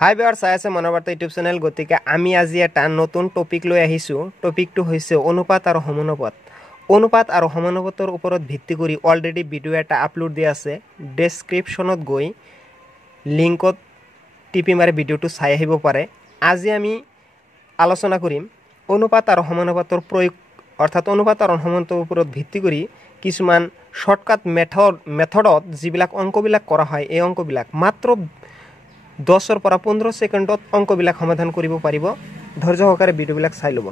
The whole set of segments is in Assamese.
হাই ভিউয়াৰ্স, চাই আছে মনোবাৰ্তা ইউটিউব চেনেল। গতিকে আমি আজি এটা নতুন টপিক লৈ আহিছোঁ। টপিকটো হৈছে অনুপাত আৰু সমানুপাত। অনুপাত আৰু সমানুপাতৰ ওপৰত ভিত্তি কৰি অলৰেডি ভিডিঅ' এটা আপলোড দিয়া আছে। ডেছক্ৰিপশ্যনত গৈ লিংকত টিপি মাৰি ভিডিঅ'টো চাই আহিব পাৰে। আজি আমি আলোচনা কৰিম অনুপাত আৰু সমানুপাতৰ প্ৰয়োগ, অৰ্থাৎ অনুপাত আৰু সমানুপাতৰ ওপৰত ভিত্তি কৰি কিছুমান শ্বৰ্টকাট মেথডত যিবিলাক অংকবিলাক কৰা হয়, এই অংকবিলাক মাত্ৰ 10 পৰা 15 ছেকেণ্ডত অংকবিলাক সমাধান কৰিব পাৰিব। ধৈৰ্য সহকাৰে ভিডিঅ'বিলাক চাই ল'ব।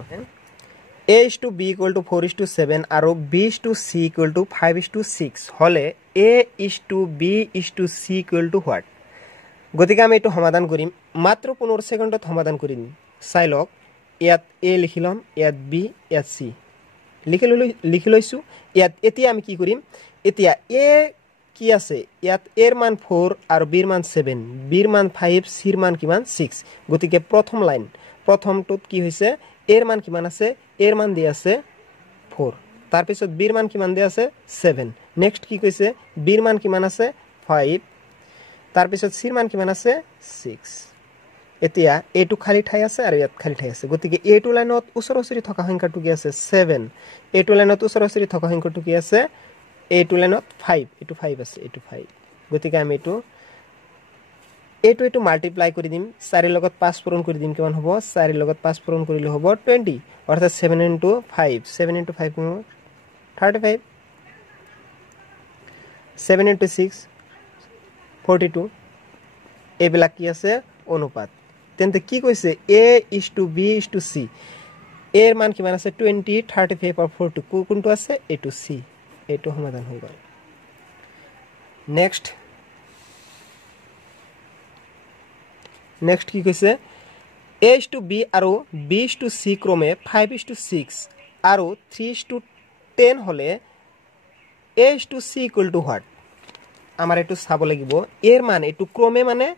a/b = 4:7 আৰু b/c = 5:6 হ'লে a/b/c = what? গতিকে আমি এইটো সমাধান কৰিম, মাত্ৰ 15 ছেকেণ্ডত সমাধান কৰিম। চাই লওক, ইয়াত a লিখি ল'ম, ইয়াত b, ইয়াত c লিখি লৈছোঁ। ইয়াত এতিয়া আমি কি কৰিম, এতিয়া a কি আছে, ইয়াত এৰ মান 4 আৰু বিৰ মান 7, বিৰ মান 5, চিৰ মান কিমান 6। গতিকে প্ৰথম লাইন, প্ৰথমটোত কি হৈছে, এৰ মান কিমান আছে, এৰ মান দিয়া আছে 4, তাৰপিছত বিৰ মান কিমান দিয়া আছে 7। নেক্সট কি কৈছে, বিৰ মান কিমান আছে 5, তাৰপিছত চিৰ মান কিমান আছে 6। এতিয়া এইটো খালী ঠাই আছে আৰু ইয়াত খালী ঠাই আছে। গতিকে এইটো লাইনত ওচৰা ওচৰি থকা সংখ্যাটো কি আছে 7, এইটো লাইনত ওচৰা ওচৰি থকা সংখ্যাটো কি আছে, এইটো লাইনত 5, এইটো 5 আছে, এইটো 5। গতিকে আমি এইটো মাল্টিপ্লাই কৰি দিম, 4 লগত 5 পূৰণ কৰি দিম, কিমান হ'ব, 4 লগত 5 পূৰণ কৰিলে হ'ব 20, অৰ্থাৎ 7 × 5, 7 × 5 35, 7 × 6 42। এইবিলাক কি আছে, অনুপাত। তেন্তে কি কৈছে, a/b/c, এৰ মান কিমান আছে 20, 35 আৰু 40, কোনটো আছে, এইটো c। এইটো সমাধান হৈ গ'ল। নেক্সট কি কৈছে, a/b আৰু b/c ক্ৰমে 5:6 আৰু 3:10 হ'লে a/c = what? আমাৰ এইটো চাব লাগিব। এৰ মান এইটো ক্ৰমে মানে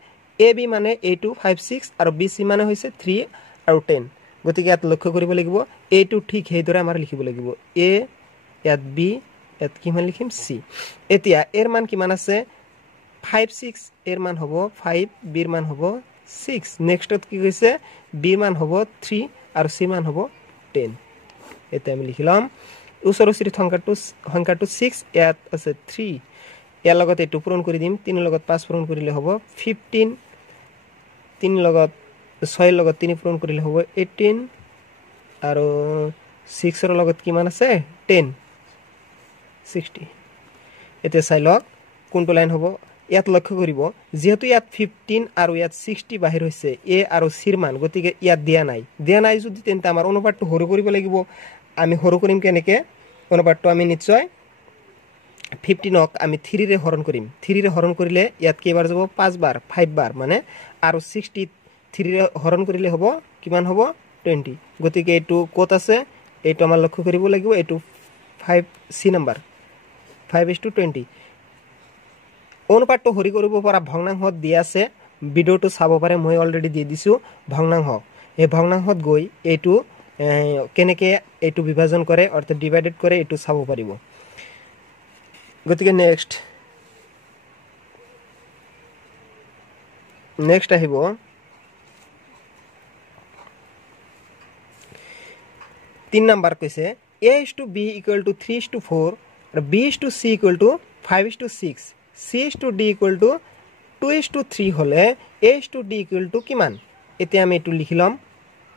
ab মানে এইটো 5, 6 আৰু bc মানে হৈছে 3 আৰু 10। গতিকে ইয়াত লক্ষ্য কৰিব লাগিব, এইটো ঠিক সেইদৰে আমাৰ লিখিব লাগিব, a, ইয়াত b, ইয়াত কিমান লিখিম c। এতিয়া এৰ মান কিমান আছে 5, 6, এৰ মান হ'ব 5, বিৰ মান হ'ব 6। নেক্সটত কি কৈছে, বিৰ মান হ'ব 3 আৰু c মান হ'ব 10। এতিয়া আমি লিখি ল'ম, ওচৰ ওচৰি সংখ্যাটো 6, ইয়াত আছে 3, ইয়াৰ লগত এইটো পূৰণ কৰি দিম, 3 লগত 5 পূৰণ কৰিলে হ'ব 15, 6 লগত 3 পূৰণ কৰিলে হ'ব 18, আৰু 6ৰ লগত কিমান আছে 10, 60। এতিয়া চাই লওক কোনটো লাইন হ'ব। ইয়াত লক্ষ্য কৰিব, যিহেতু ইয়াত 15 আৰু ইয়াত 60 বাহিৰ হৈছে a আৰু c ৰ মান, গতিকে ইয়াত দিয়া নাই যদি তেন্তে আমাৰ অনুপাতটো সৰু কৰিব লাগিব। আমি সৰু কৰিম কেনেকৈ, অনুপাতটো আমি নিশ্চয় 15ক আমি 3ৰে হৰণ কৰিম। 3ৰে হৰণ কৰিলে ইয়াত কেইবাৰ যাব, 5 বাৰ, 5 বাৰ মানে, আৰু 60 3ৰে হৰণ কৰিলে হ'ব কিমান হ'ব 20। গতিকে এইটো ক'ত আছে, এইটো আমাৰ লক্ষ্য কৰিব লাগিব, এইটো 5c নম্বৰ, 5:20। অনুপাতটো হৰি কৰিব পৰা ভগ্নাংশত দিয়া আছে, ভিডিঅ'টো চাব পাৰে, মই অলৰেডি দি দিছোঁ ভগ্নাংশ। এই ভগ্নাংশত গৈ এইটো কেনেকৈ এইটো বিভাজন কৰে, অৰ্থাৎ ডিভাইডেড কৰে, এইটো চাব পাৰিব। গতিকে নেক্সট আহিব তিন নম্বৰ। কৈছে a/b = 3:4 আৰু b/c = 5:6, c/d = 2:3 হ'লে a/d = কিমান? এতিয়া আমি এইটো লিখি ল'ম,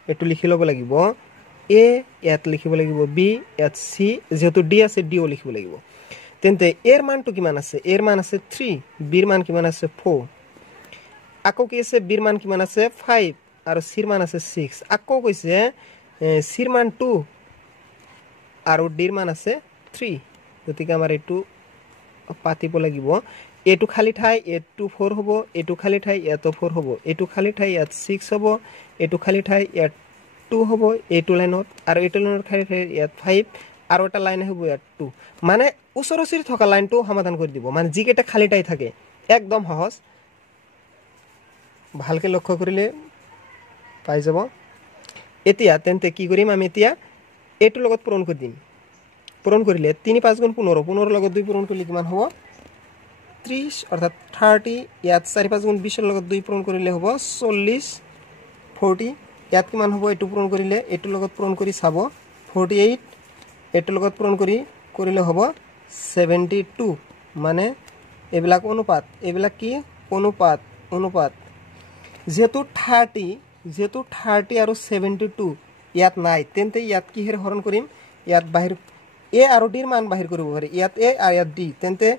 এইটো লিখি ল'ব লাগিব, a ইয়াত লিখিব লাগিব, b ইয়াত c, যেহেতু d আছে d ও লিখিব লাগিব। তেন্তে এৰ মানটো কিমান আছে, এৰ মান আছে 3, বিৰ মান কিমান আছে 4, আকৌ কি আছে, বিৰ মান কিমান আছে 5 আৰু চিৰ মান আছে 6, আকৌ কৈছে চিৰ মান 2 আৰু ডিৰ মান আছে 3। গতিকে আমাৰ এইটো পাতিব লাগিব, এইটো খালী ঠাই, এইটো 4 হ'ব, এইটো খালী ঠাই, ইয়াতো 4 হ'ব, এইটো খালী ঠাই, ইয়াত 6 হ'ব, এইটো খালী ঠাই, ইয়াত 2 হ'ব, এইটো লাইনত, আৰু এইটো লাইনত খালী ঠাই, ইয়াত 5, আৰু এটা লাইন আহিব ইয়াত 2। মানে ওচৰ ওচৰি থকা লাইনটো সমাধান কৰি দিব, মানে যিকেইটা খালী ঠাই থাকে, একদম সহজ, ভালকৈ লক্ষ্য কৰিলে পাই যাব। এতিয়া তেন্তে কি কৰিম, আমি এতিয়া এইটোৰ লগত পূৰণ কৰি দিম। পূৰণ কৰিলে 3 5 গুণ 15, 15 লগত 2 পূৰণ কৰিলে কিমান হ'ব 30 অৰ্থাৎ 30 ইয়াত 4 5 গুণ 20 লগত 2 পূৰণ কৰিলে হ'ব 40 40 ইয়াত কিমান হ'ব এটো পূৰণ কৰিলে এটো লগত পূৰণ কৰি চাব 48 এটো লগত পূৰণ কৰিলে হ'ব 72 মানে এবিলাক অনুপাত এবিলাক কি অনুপাত যেহেতু 30 আৰু 72 ইয়াত নাই তেন্তে ইয়াত কি হেৰ হৰণ কৰিম ইয়াত বাহিৰ a আৰু d ৰ মান বাহিৰ কৰিব পাৰি ইয়াত a আৰু ইয়াত d তেন্তে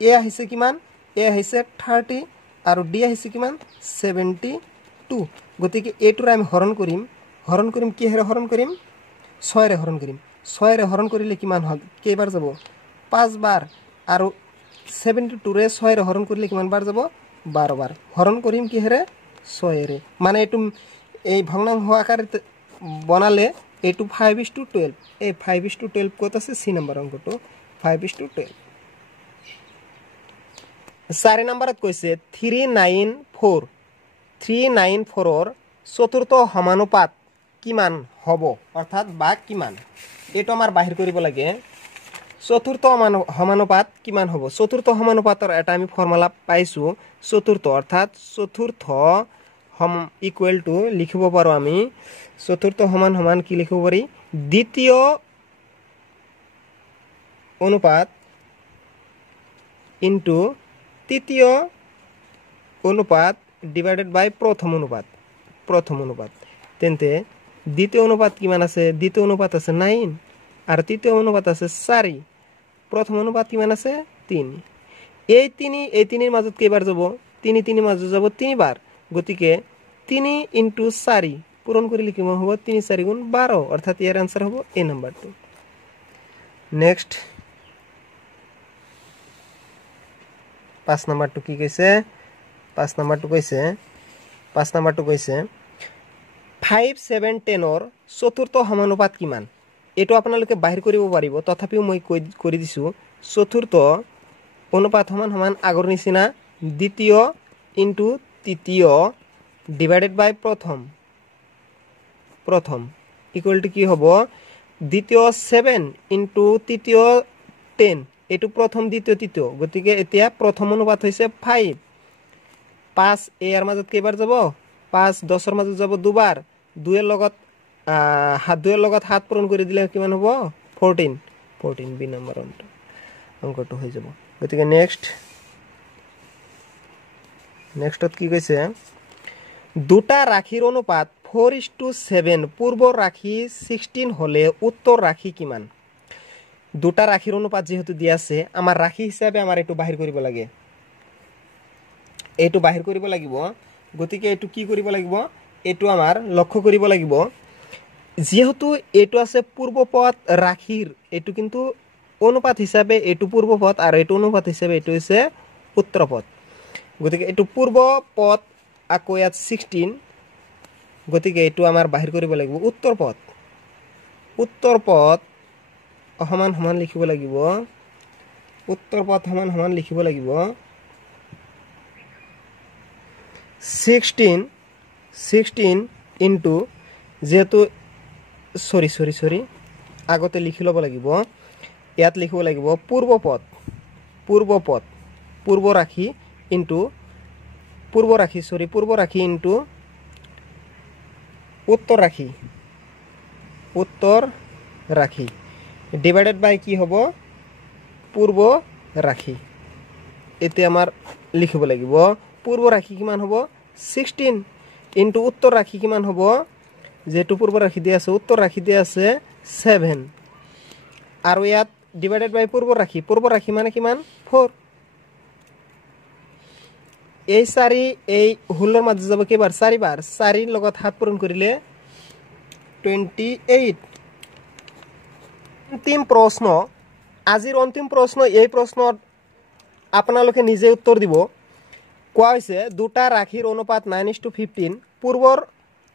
a আহিছে কিমান a আহিছে 30 আৰু d আহিছে কিমান 72 গতিকে a টোৰ আমি হৰণ কৰিম কি হেৰ হৰণ কৰিম 6 ৰে হৰণ কৰিম 6 ৰে হৰণ কৰিলে কিমান হ'ল কেইবাৰ যাব 5 বাৰ আৰু 72 ৰে 6 ৰে হৰণ কৰিলে কিমান বাৰ যাব 12 বাৰ হৰণ কৰিম কি হেৰে 6 ৰে মানে এটো এই ভগ্নাংশ আকারে বনালে এটো 5:12 এই 5:12 কত আছে সি নাম্বার অঙ্কটো 5:12 4 নম্বরত কইছে 394 ৰ চতুৰ্থ সমানুপাত কিমান হ'ব অৰ্থাৎ বা কিমান এটো আমাৰ বাহিৰ কৰিব লাগে চতুৰ্থ সমানুপাত কিমান হ'ব চতুৰ্থ সমানুপাতৰ এটা আমি ফৰ্মুলা পাইছো চতুৰ্থ অৰ্থাৎ চতুৰ্থ ইকুয়াল টু লিখিব পাৰো আমি চতুৰ্থ সমান কি লিখিব পাৰি দ্বিতীয় অনুপাত ইনটু তৃতীয় অনুপাত ডিভাইডেড বাই প্রথম অনুপাত তেন্তে দ্বিতীয় অনুপাত কিমান আছে দ্বিতীয় অনুপাত আছে 9 আর তৃতীয় অনুপাত আছে 4 প্রথম অনুপাত কিমান আছে 3 এই 3 এর মাজত কেইবাৰ যাব 3 মাজত যাব 3 বাৰ গতিকে 3 ইনটু 4 পূৰণ কৰিলে কিমান হ'ব 3 4 গুণ 12 অৰ্থাৎ ইয়াৰ आंसर হ'ব এই নাম্বাৰটো নেক্সট 5 নাম্বাৰটো কি কৈছে 5 নাম্বাৰটো কৈছে 5 7 10 ৰ চতুৰ্থ সমানুপাত কিমান এটো আপোনালোকে বাহিৰ কৰিব পাৰিব তথাপিও মই কৰি দিছো চতুৰ্থ অনুপাত সমান আগৰ নিচিনা দ্বিতীয় ইনটু তৃতীয় ডিভাইডেড বাই প্রথম ইকুয়াল টু কি হ'ব দ্বিতীয় 7 ইনটু তৃতীয় 10 এটো প্রথম দ্বিতীয় তৃতীয় গতিকে এতিয়া প্রথম অনুপাত হৈছে 5 5 এর মাজত কেইবাৰ যাব 5 10 ৰ মাজত যাব দুবাৰ 2 এৰ লগত 7 পূৰণ কৰি দিলে কিমান হ'ব 14 বি নম্বৰ অঙ্কটো হৈ যাব গতিকে নেক্সটত কি কৈছে দুটা ৰাশিৰ অনুপাত 4:7 পূৰ্বৰ ৰাশি 16 হলে উত্তৰ ৰাশি কিমান দুটা ৰাশিৰ অনুপাত যেহেতু দিয়া আছে আমাৰ ৰাশি হিচাপে আমাৰ এটো বাহিৰ কৰিব লাগিব গতিকে এটো কি কৰিব লাগিব এটো আমাৰ লক্ষ্য কৰিব লাগিব যেহেতু এটো আছে পূৰ্বপদ ৰাশিৰ এটো কিন্তু অনুপাত হিচাপে এটো পূৰ্বপদ আৰু এটো অনুপাত হিচাপে এটো হৈছে উত্তৰপদ গতিকে এটো পূৰ্বপদ আকৌ ইয়াত 16 গতিকে এটো আমাৰ বাহিৰ কৰিব লাগিব উত্তৰপদ সমান লিখিব লাগিব উত্তৰপদ সমান লিখিব লাগিব 16 ইনটু যেহেতু সৰি আগতে লিখি লব লাগিব ইয়াত লিখিব লাগিব পূৰ্ব ৰাশি ইনটু উত্তৰ ৰাশি ডিভাইডেড বাই কি হ'ব পূৰ্ব ৰাশি এতে আমাৰ লিখিব লাগিব পূৰ্ব ৰাশি কিমান হ'ব 16 ইনটু উত্তৰ ৰাশি কিমান হ'ব যেটো পূৰ্ব ৰাশি দিয়া আছে উত্তৰ ৰাশি দিয়া আছে 7 আৰু ইয়াত ডিভাইডেড বাই পূৰ্ব ৰাশি মানে কিমান 4 এই 4 এই হুলৰ মাজত যাব কেবাৰ 4 বাৰ 4 লগত 7 পূৰণ কৰিলে 28 अंतिम प्रश्न আজিৰ अंतिम प्रश्न এই প্ৰশ্নত আপোনালোকে নিজে উত্তৰ দিব কোৱা হৈছে দুটা ৰাশিৰ অনুপাত 9:15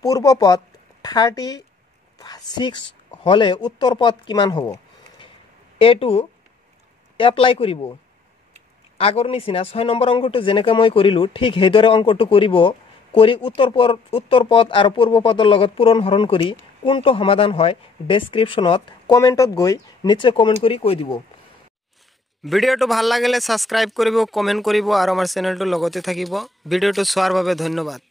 পূৰ্বপদ 36 হলে উত্তৰপদ কিমান হ'ব এটো এপ্লাই কৰিব আগৰ নিচিনা 6 নম্বৰ অংকটো যেনেকৈ মই কৰিলো ঠিক হেদৰে অংকটো কৰিব কৰি উত্তৰপদ আৰু পূৰ্বপদৰ লগত পূৰণ হৰণ কৰি কোনটো সমাধান হয় ডেসক্ৰিপশনত কমেন্টত গৈ নিচে কমেন্ট কৰি কৈ দিব ভিডিওটো ভাল লাগিলে ছাবস্ক্ৰাইব কৰিব, কমেণ্ট কৰিব আৰু আমাৰ চেনেলটো লগতে থাকিব। ভিডিওটো চোৱাৰ বাবে ধন্যবাদ।